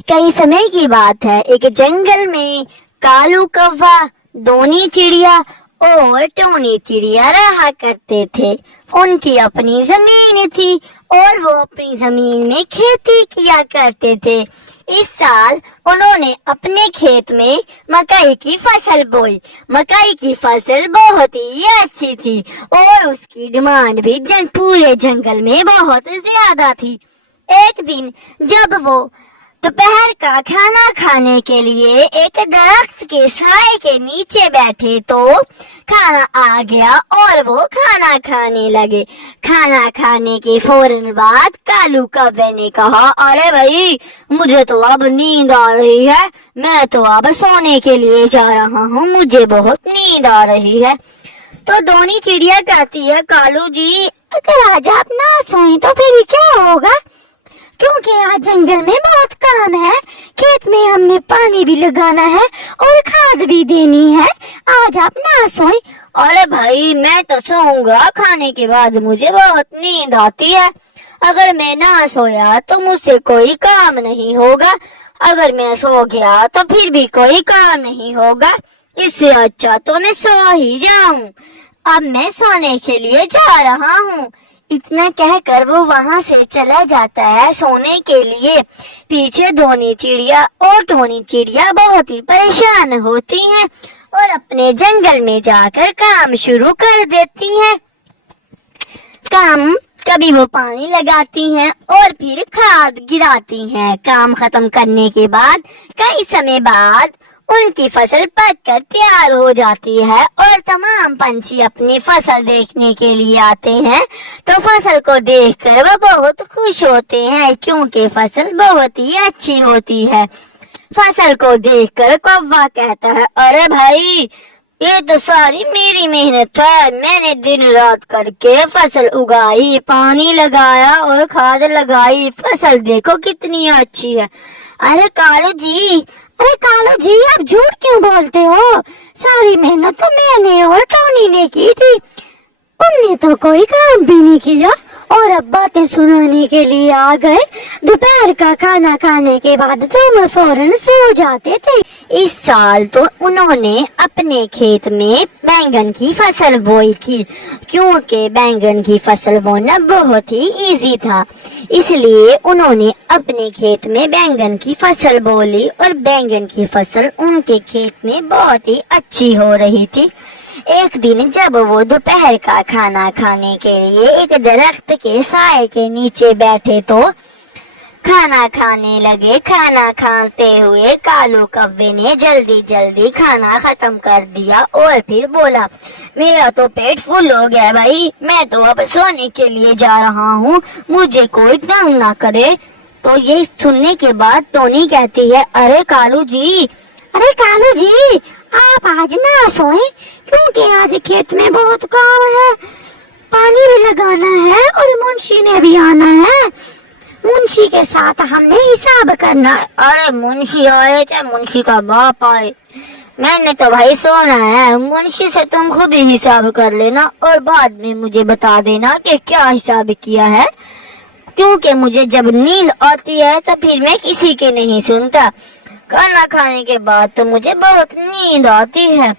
कई समय की बात है, एक जंगल में कालू कौवा, दोनी चिड़िया और टोनी चिड़िया रहा करते थे। उनकी अपनी जमीन थी और वो अपनी जमीन में खेती किया करते थे। इस साल उन्होंने अपने खेत में मकई की फसल बोई। मकई की फसल बहुत ही अच्छी थी और उसकी डिमांड भी पूरे जंगल में बहुत ज्यादा थी। एक दिन जब वो दोपहर का खाना खाने के लिए एक दरख्त के साए के नीचे बैठे तो खाना आ गया और वो खाना खाने लगे। खाना खाने के फौरन बाद कालू कौवे ने कहा, अरे भाई, मुझे तो अब नींद आ रही है, मैं तो अब सोने के लिए जा रहा हूँ, मुझे बहुत नींद आ रही है। तो दोनी चिड़िया कहती है, कालू जी, अगर आज आप ना सोए तो फिर क्या होगा, क्योंकि आज जंगल में बहुत काम है, खेत में हमने पानी भी लगाना है और खाद भी देनी है, आज आप ना सोए। अरे भाई, मैं तो सोऊंगा, खाने के बाद मुझे बहुत नींद आती है, अगर मैं ना सोया तो मुझसे कोई काम नहीं होगा, अगर मैं सो गया तो फिर भी कोई काम नहीं होगा, इससे अच्छा तो मैं सो ही जाऊं। अब मैं सोने के लिए जा रहा हूँ। इतना कहकर वो वहां से चला जाता है सोने के लिए। पीछे दोनी चिड़िया और टोनी चिड़िया बहुत ही परेशान होती हैं और अपने जंगल में जाकर काम शुरू कर देती हैं। कभी वो पानी लगाती हैं और फिर खाद गिराती हैं। काम खत्म करने के बाद कई समय बाद उनकी फसल पककर तैयार हो जाती है और तमाम पंछी अपनी फसल देखने के लिए आते हैं। तो फसल को देखकर वो बहुत खुश होते हैं क्योंकि फसल बहुत ही अच्छी होती है। फसल को देखकर कौवा कहता है, अरे भाई, ये तो सारी मेरी मेहनत है, मैंने दिन रात करके फसल उगाई, पानी लगाया और खाद लगाई, फसल देखो कितनी अच्छी है। अरे कालू जी, आप झूठ क्यों बोलते हो, सारी मेहनत तो मैंने और टोनी ने की थी, उनने तो कोई काम भी नहीं किया और अब बातें सुनाने के लिए आ गए। दोपहर का खाना खाने के बाद तो फौरन सो जाते थे। इस साल तो उन्होंने अपने खेत में बैंगन की फसल बोई थी, क्योंकि बैंगन की फसल बोना बहुत ही इजी था, इसलिए उन्होंने अपने खेत में बैंगन की फसल बो ली और बैंगन की फसल उनके खेत में बहुत ही अच्छी हो रही थी। एक दिन जब वो दोपहर का खाना खाने के लिए एक दरख्त के साए के नीचे बैठे तो खाना खाने लगे। खाना खाते हुए कालू कौवे ने जल्दी जल्दी खाना खत्म कर दिया और फिर बोला, मेरा तो पेट फुल हो गया भाई, मैं तो अब सोने के लिए जा रहा हूँ, मुझे कोई तंग ना करे। तो ये सुनने के बाद टोनी कहती है, अरे कालू जी, आप आज ना सोए, क्योंकि आज खेत में बहुत काम है, पानी भी लगाना है और मुंशी ने भी आना है, मुंशी के साथ हमने हिसाब करना है। अरे मुंशी आए चाहे मुंशी का बाप आए, मैंने तो भाई सोना है, मुंशी से तुम खुद ही हिसाब कर लेना और बाद में मुझे बता देना कि क्या हिसाब किया है, क्योंकि मुझे जब नींद आती है तो फिर मैं किसी के नहीं सुनता, खाना खाने के बाद तो मुझे बहुत नींद आती है।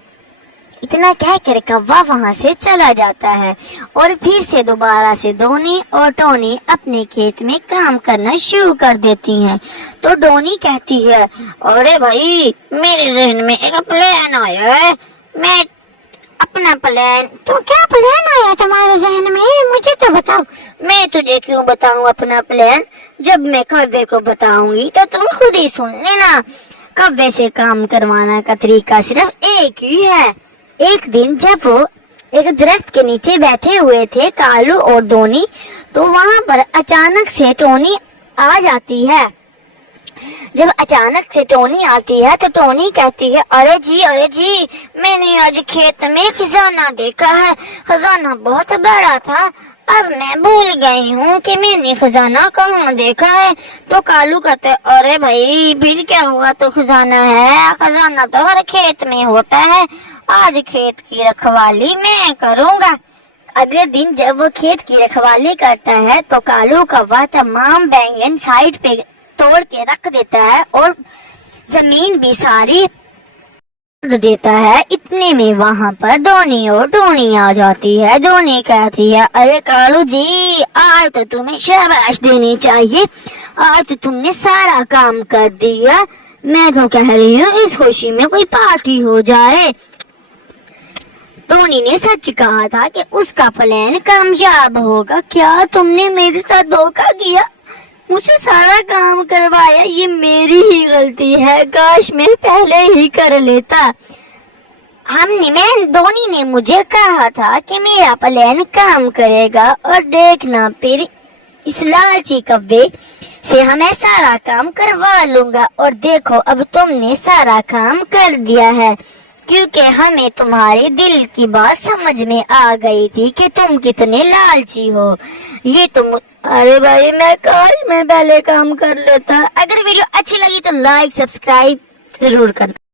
इतना कहकर कौवा वहां से चला जाता है और फिर से दोबारा से दोनी और टोनी अपने खेत में काम करना शुरू कर देती हैं। तो डोनी कहती है, अरे भाई, मेरे जहन में एक प्लान आया है, मैं अपना प्लान। तो क्या प्लान आया तुम्हारे जहन में, मुझे तो बताओ। मैं तुझे क्यों बताऊं अपना प्लान, जब मैं कौवे को बताऊंगी तो तुम खुद ही सुन लेना। कौवे से काम करवाना का तरीका सिर्फ एक ही है। एक दिन जब वो एक दरख्त के नीचे बैठे हुए थे कालू और दोनी, तो वहां पर अचानक से टोनी आ जाती है। जब अचानक से टोनी आती है तो टोनी कहती है, अरे जी, मैंने आज खेत में खजाना देखा है, खजाना बहुत बड़ा था, अब मैं भूल गई हूँ कि मैंने खजाना कहाँ देखा है। तो कालू कहते है, अरे भाई, फिर क्या हुआ, तो खजाना है, खजाना तो हर खेत में होता है, आज खेत की रखवाली मैं करूँगा। अगले दिन जब वो खेत की रखवाली करता है तो कालू कौवा तमाम बैंगन साइड पे توڑ کے رکھ دیتا ہے اور زمین بھی ساری دیتا ہے۔ اتنے میں وہاں پر دھونی اور ٹونی آ جاتی ہے۔ دھونی کہتی ہے ارے کالو جی آج تو تمہیں شاباش دینی چاہیے، آج تو تم نے سارا کام کر دیا، میں تو کہہ رہی ہوں اس خوشی میں کوئی پارٹی ہو جائے۔ ٹونی نے سچ کہا تھا کہ اس کا پلان کامیاب ہوگا۔ کیا تم نے میرے ساتھ دھوکہ کیا، مجھ سے سارا کام کروایا، یہ میری ہی غلطی ہے، کاش میں پہلے ہی کر لیتا۔ دھونی نے مجھے کہا تھا کہ میرا پلان کام کرے گا اور دیکھنا پھر اس لالچی کبے سے ہمیں سارا کام کروا لوں گا، اور دیکھو اب تم نے سارا کام کر دیا ہے، کیونکہ ہمیں تمہارے دل کی بات سمجھ میں آ گئی تھی کہ تم کتنے لالچی ہو۔ یہ تم ارے بھائی میں کاش میں پہلے کام کر لیتا۔ اگر ویڈیو اچھی لگی تو لائک سبسکرائب ضرور کرنا۔